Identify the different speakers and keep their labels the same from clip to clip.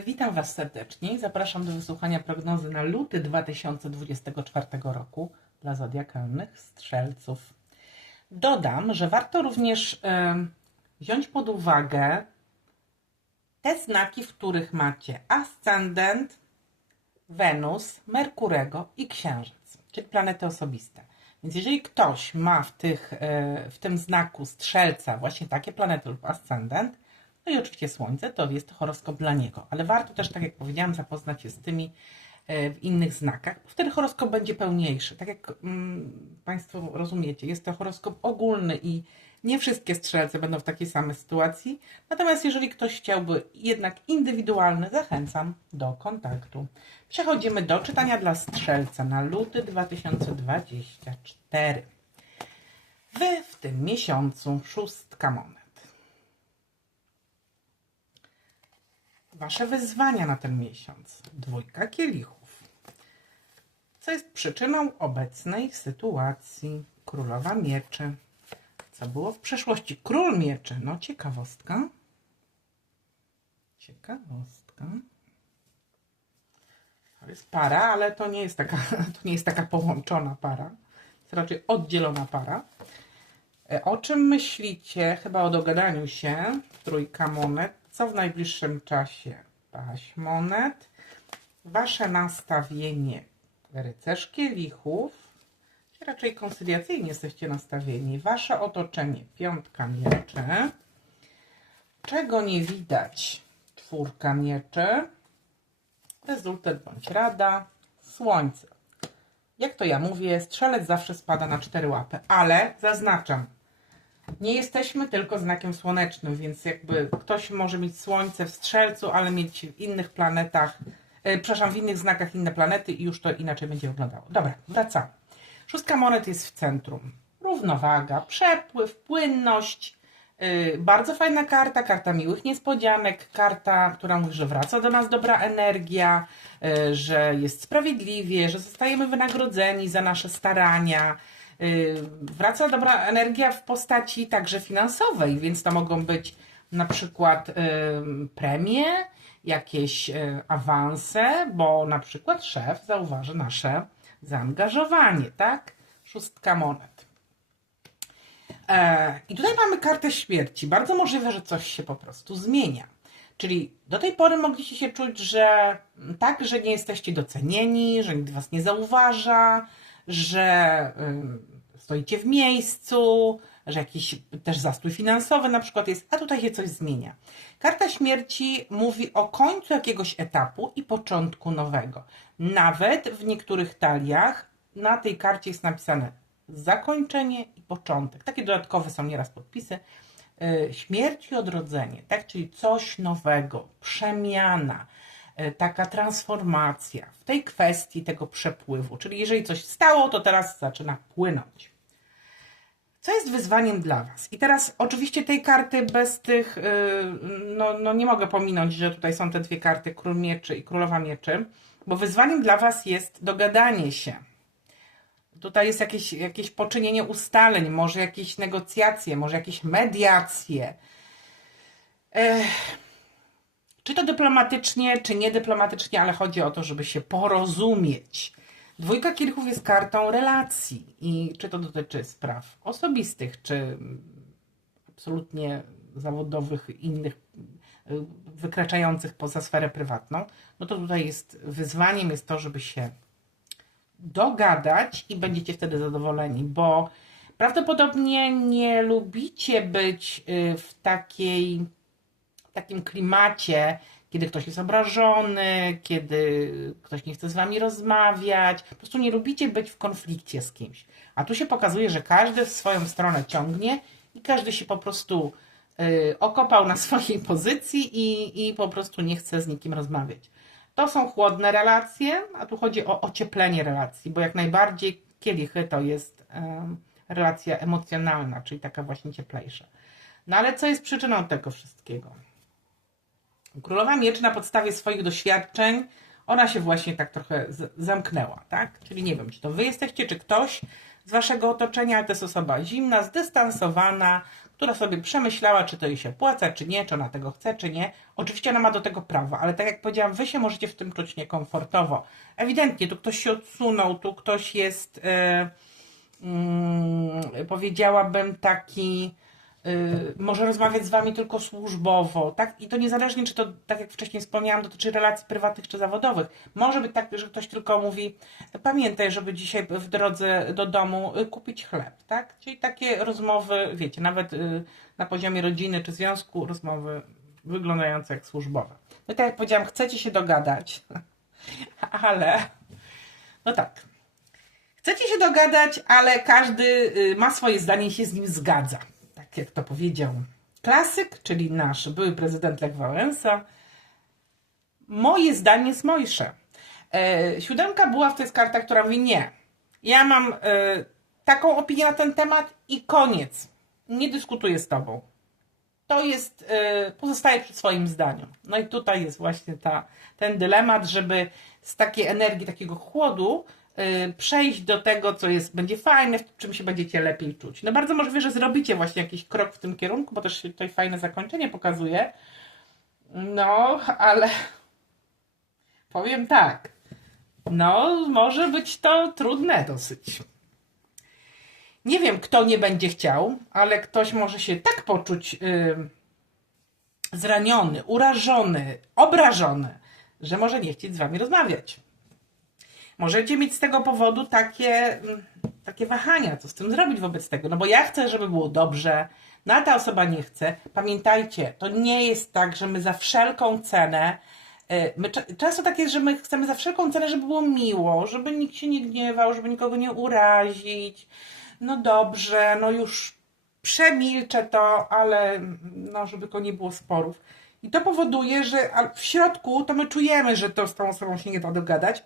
Speaker 1: Witam Was serdecznie i zapraszam do wysłuchania prognozy na luty 2024 roku dla zodiakalnych strzelców. Dodam, że warto również wziąć pod uwagę te znaki, w których macie ascendent, Wenus, Merkurego i Księżyc, czyli planety osobiste. Więc jeżeli ktoś ma w, tych, e, w tym znaku strzelca właśnie takie planety lub ascendent, no i oczywiście Słońce, to jest horoskop dla niego. Ale warto też, tak jak powiedziałam, zapoznać się z tymi e, w innych znakach, bo wtedy horoskop będzie pełniejszy. Tak jak mm, Państwo rozumiecie, jest to horoskop ogólny i nie wszystkie strzelce będą w takiej samej sytuacji. Natomiast jeżeli ktoś chciałby jednak indywidualny, zachęcam do kontaktu. Przechodzimy do czytania dla strzelca na luty 2024. Wy w tym miesiącu szóstka monet. Wasze wyzwania na ten miesiąc. Dwójka kielichów. Co jest przyczyną obecnej sytuacji? Królowa mieczy. Co było w przeszłości? Król mieczy. No, ciekawostka. Ciekawostka. To jest para, ale to nie jest taka, to nie jest taka połączona para. Jest raczej oddzielona para. E, O czym myślicie? Chyba o dogadaniu się. Trójka monet. Co w najbliższym czasie? Paść monet. Wasze nastawienie. Rycerz kielichów. Raczej koncyliacyjnie jesteście nastawieni. Wasze otoczenie. Piątka mieczy. Czego nie widać? Czwórka mieczy. Rezultat bądź rada. Słońce. Jak to ja mówię, strzelec zawsze spada na cztery łapy, ale zaznaczam, nie jesteśmy tylko znakiem słonecznym, więc jakby ktoś może mieć słońce w strzelcu, ale mieć w innych planetach, e, przepraszam, w innych znakach inne planety i już to inaczej będzie wyglądało. Dobra, wracamy. Szóstka monet jest w centrum. Równowaga, przepływ, płynność. Yy, bardzo fajna karta, karta miłych niespodzianek, karta, która mówi, że wraca do nas dobra energia, yy, że jest sprawiedliwie, że zostajemy wynagrodzeni za nasze starania. Yy, wraca dobra energia w postaci także finansowej, więc to mogą być na przykład yy, premie, jakieś yy, awanse, bo na przykład szef zauważy nasze zaangażowanie, tak? Szóstka monet. E, I tutaj mamy kartę śmierci. Bardzo możliwe, że coś się po prostu zmienia. Czyli do tej pory mogliście się czuć, że tak, że nie jesteście docenieni, że nikt was nie zauważa, że ym, stoicie w miejscu, że jakiś też zastój finansowy na przykład jest, a tutaj się coś zmienia. Karta śmierci mówi o końcu jakiegoś etapu i początku nowego. Nawet w niektórych taliach na tej karcie jest napisane zakończenie i początek. Takie dodatkowe są nieraz podpisy. Yy, Śmierć i odrodzenie, tak? Czyli coś nowego, przemiana, taka transformacja w tej kwestii tego przepływu. Czyli jeżeli coś stało, to teraz zaczyna płynąć. Co jest wyzwaniem dla Was? I teraz oczywiście tej karty bez tych, yy, no, no nie mogę pominąć, że tutaj są te dwie karty, Król Mieczy i Królowa Mieczy, bo wyzwaniem dla Was jest dogadanie się. Tutaj jest jakieś, jakieś poczynienie ustaleń, może jakieś negocjacje, może jakieś mediacje. Ech, czy to dyplomatycznie, czy niedyplomatycznie, ale chodzi o to, żeby się porozumieć. Dwójka kielichów jest kartą relacji i czy to dotyczy spraw osobistych, czy absolutnie zawodowych, innych, y, wykraczających poza sferę prywatną, no to tutaj jest wyzwaniem jest to, żeby się dogadać i będziecie wtedy zadowoleni, bo prawdopodobnie nie lubicie być y, w takiej takim klimacie, kiedy ktoś jest obrażony, kiedy ktoś nie chce z wami rozmawiać. Po prostu nie lubicie być w konflikcie z kimś. A tu się pokazuje, że każdy w swoją stronę ciągnie i każdy się po prostu y, okopał na swojej pozycji i, i po prostu nie chce z nikim rozmawiać. To są chłodne relacje, a tu chodzi o ocieplenie relacji, bo jak najbardziej kielichy to jest em, relacja emocjonalna, czyli taka właśnie cieplejsza. No ale co jest przyczyną tego wszystkiego? Królowa Mieczy na podstawie swoich doświadczeń, ona się właśnie tak trochę zamknęła, tak? Czyli nie wiem, czy to wy jesteście, czy ktoś z waszego otoczenia, ale to jest osoba zimna, zdystansowana, która sobie przemyślała, czy to jej się opłaca, czy nie, czy ona tego chce, czy nie. Oczywiście ona ma do tego prawo, ale tak jak powiedziałam, wy się możecie w tym czuć niekomfortowo. Ewidentnie, tu ktoś się odsunął, tu ktoś jest, e, mm, powiedziałabym, taki y, może rozmawiać z wami tylko służbowo, tak? I to niezależnie, czy to, tak jak wcześniej wspomniałam, dotyczy relacji prywatnych czy zawodowych. Może być tak, że ktoś tylko mówi, pamiętaj, żeby dzisiaj w drodze do domu y, kupić chleb, tak? Czyli takie rozmowy, wiecie, nawet y, na poziomie rodziny czy związku, rozmowy wyglądające jak służbowe. No tak jak powiedziałam, chcecie się dogadać, ale no tak. Chcecie się dogadać, ale każdy ma swoje zdanie i się z nim zgadza. Jak to powiedział klasyk, czyli nasz były prezydent Lech Wałęsa. Moje zdanie jest mojsze. E, siódemka była to jest karta, która mówi nie. Ja mam e, taką opinię na ten temat i koniec. Nie dyskutuję z tobą. To jest, e, pozostaje przy swoim zdaniu. No i tutaj jest właśnie ta, ten dylemat, żeby z takiej energii, takiego chłodu przejść do tego, co jest, będzie fajne, w czym się będziecie lepiej czuć. No bardzo możliwe, że zrobicie właśnie jakiś krok w tym kierunku, bo też się tutaj fajne zakończenie pokazuje. No, ale powiem tak. No, może być to trudne dosyć. Nie wiem, kto nie będzie chciał, ale ktoś może się tak poczuć yy, zraniony, urażony, obrażony, że może nie chcieć z wami rozmawiać. Możecie mieć z tego powodu takie, mm, takie wahania, co z tym zrobić wobec tego. No bo ja chcę, żeby było dobrze, no a ta osoba nie chce. Pamiętajcie, to nie jest tak, że my za wszelką cenę. y, My, często tak jest, że my chcemy za wszelką cenę, żeby było miło, żeby nikt się nie gniewał, żeby nikogo nie urazić. No dobrze, no już przemilczę to, ale no, żeby to nie było sporów. I to powoduje, że w środku to my czujemy, że to z tą osobą się nie da dogadać,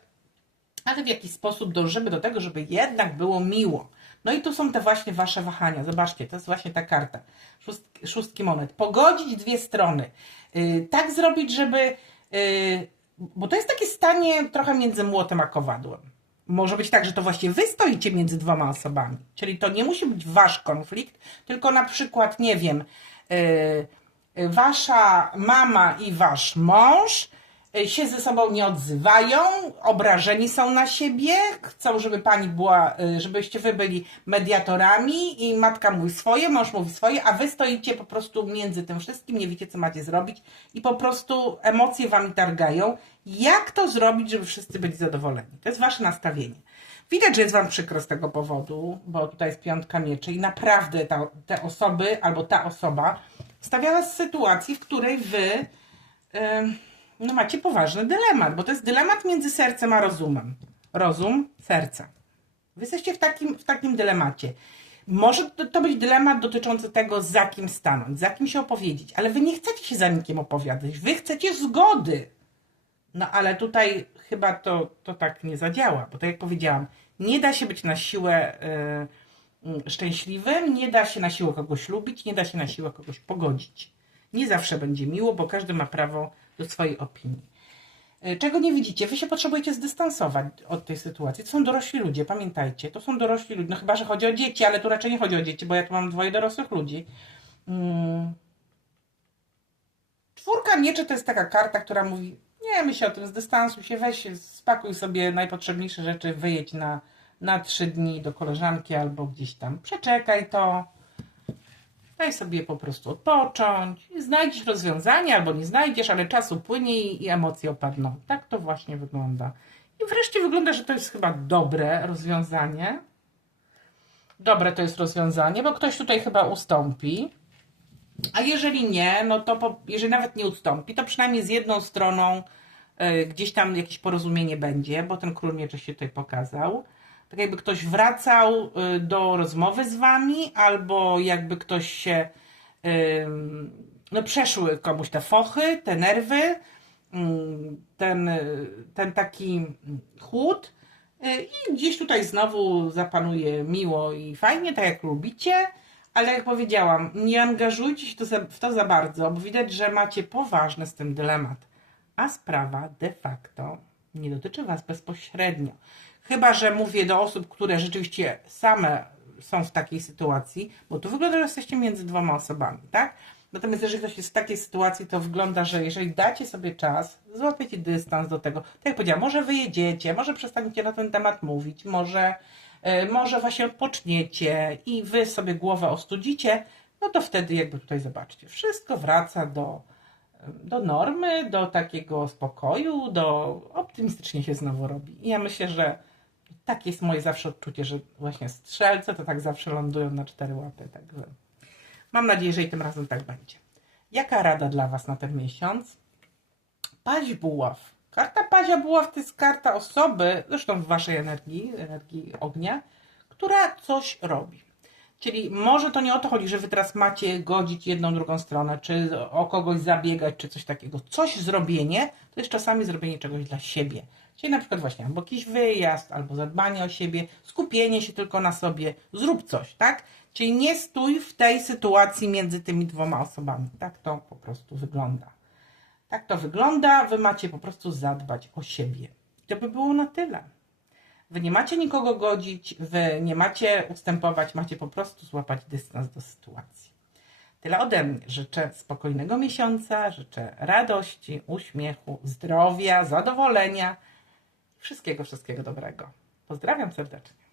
Speaker 1: ale w jakiś sposób dążymy do tego, żeby jednak było miło. No i tu są te właśnie wasze wahania. Zobaczcie, to jest właśnie ta karta. Szóst, szóstki monet. Pogodzić dwie strony. Yy, tak zrobić, żeby... Yy, bo to jest takie stanie trochę między młotem a kowadłem. Może być tak, że to właśnie wy stoicie między dwoma osobami. Czyli to nie musi być wasz konflikt, tylko na przykład, nie wiem, yy, wasza mama i wasz mąż się ze sobą nie odzywają, obrażeni są na siebie, chcą, żeby pani była, y, żebyście wy byli mediatorami i matka mówi swoje, mąż mówi swoje, a wy stoicie po prostu między tym wszystkim, nie wiecie, co macie zrobić i po prostu emocje wami targają. Jak to zrobić, żeby wszyscy byli zadowoleni? To jest wasze nastawienie. Widać, że jest wam przykro z tego powodu, bo tutaj jest piątka mieczy i naprawdę ta, te osoby albo ta osoba stawiała z sytuacji, w której wy ym, no macie poważny dylemat, bo to jest dylemat między sercem a rozumem. Rozum, serce. Wy jesteście w takim, w takim dylemacie. Może to, być dylemat dotyczący tego, za kim stanąć, za kim się opowiedzieć, ale wy nie chcecie się za nikim opowiadać, wy chcecie zgody. No ale tutaj chyba to, to tak nie zadziała, bo tak jak powiedziałam, nie da się być na siłę y, y, szczęśliwym, nie da się na siłę kogoś lubić, nie da się na siłę kogoś pogodzić. Nie zawsze będzie miło, bo każdy ma prawo do swojej opinii. Y, Czego nie widzicie? Wy się potrzebujecie zdystansować od tej sytuacji. To są dorośli ludzie, pamiętajcie. To są dorośli ludzie. No chyba, że chodzi o dzieci, ale tu raczej nie chodzi o dzieci, bo ja tu mam dwoje dorosłych ludzi. Mm. Czwórka mieczy to jest taka karta, która mówi nie myśl o tym, zdystansuj się, weź się, spakuj sobie najpotrzebniejsze rzeczy, wyjedź na, na trzy dni do koleżanki albo gdzieś tam. Przeczekaj to. Daj sobie po prostu odpocząć. Znajdziesz rozwiązanie albo nie znajdziesz, ale czas upłynie i, emocje opadną. Tak to właśnie wygląda. I wreszcie wygląda, że to jest chyba dobre rozwiązanie. Dobre to jest rozwiązanie, bo ktoś tutaj chyba ustąpi. A jeżeli nie, no to po, jeżeli nawet nie ustąpi, to przynajmniej z jedną stroną y, gdzieś tam jakieś porozumienie będzie, bo ten król mieczy się tutaj pokazał. Tak jakby ktoś wracał y, do rozmowy z wami, albo jakby ktoś się, no przeszły komuś te fochy, te nerwy, ten, y, ten taki chłód y, i gdzieś tutaj znowu zapanuje miło i fajnie, tak jak lubicie. Ale jak powiedziałam, nie angażujcie się w to za bardzo, bo widać, że macie poważny z tym dylemat. A sprawa de facto nie dotyczy Was bezpośrednio. Chyba, że mówię do osób, które rzeczywiście same są w takiej sytuacji, bo tu wygląda, że jesteście między dwoma osobami, tak? Natomiast jeżeli ktoś jest w takiej sytuacji, to wygląda, że jeżeli dacie sobie czas, złapiecie dystans do tego, tak jak powiedziałam, może wyjedziecie, może przestaniecie na ten temat mówić, może, e, może właśnie odpoczniecie i wy sobie głowę ostudzicie, no to wtedy jakby tutaj zobaczcie, wszystko wraca do, do normy, do takiego spokoju, do optymistycznie się znowu robi. I ja myślę, że takie jest moje zawsze odczucie, że właśnie strzelce to tak zawsze lądują na cztery łapy. Także mam nadzieję, że i tym razem tak będzie. Jaka rada dla Was na ten miesiąc? Paź buław. Karta Pazia buław to jest karta osoby, zresztą w Waszej energii, energii ognia, która coś robi. Czyli może to nie o to chodzi, że wy teraz macie godzić jedną, drugą stronę, czy o kogoś zabiegać, czy coś takiego. Coś zrobienie to jest czasami zrobienie czegoś dla siebie. Czyli na przykład właśnie albo jakiś wyjazd, albo zadbanie o siebie, skupienie się tylko na sobie. Zrób coś, tak? Czyli nie stój w tej sytuacji między tymi dwoma osobami. Tak to po prostu wygląda. Tak to wygląda. Wy macie po prostu zadbać o siebie. I to by było na tyle. Wy nie macie nikogo godzić, wy nie macie ustępować, macie po prostu złapać dystans do sytuacji. Tyle ode mnie. Życzę spokojnego miesiąca, życzę radości, uśmiechu, zdrowia, zadowolenia, wszystkiego, wszystkiego dobrego. Pozdrawiam serdecznie.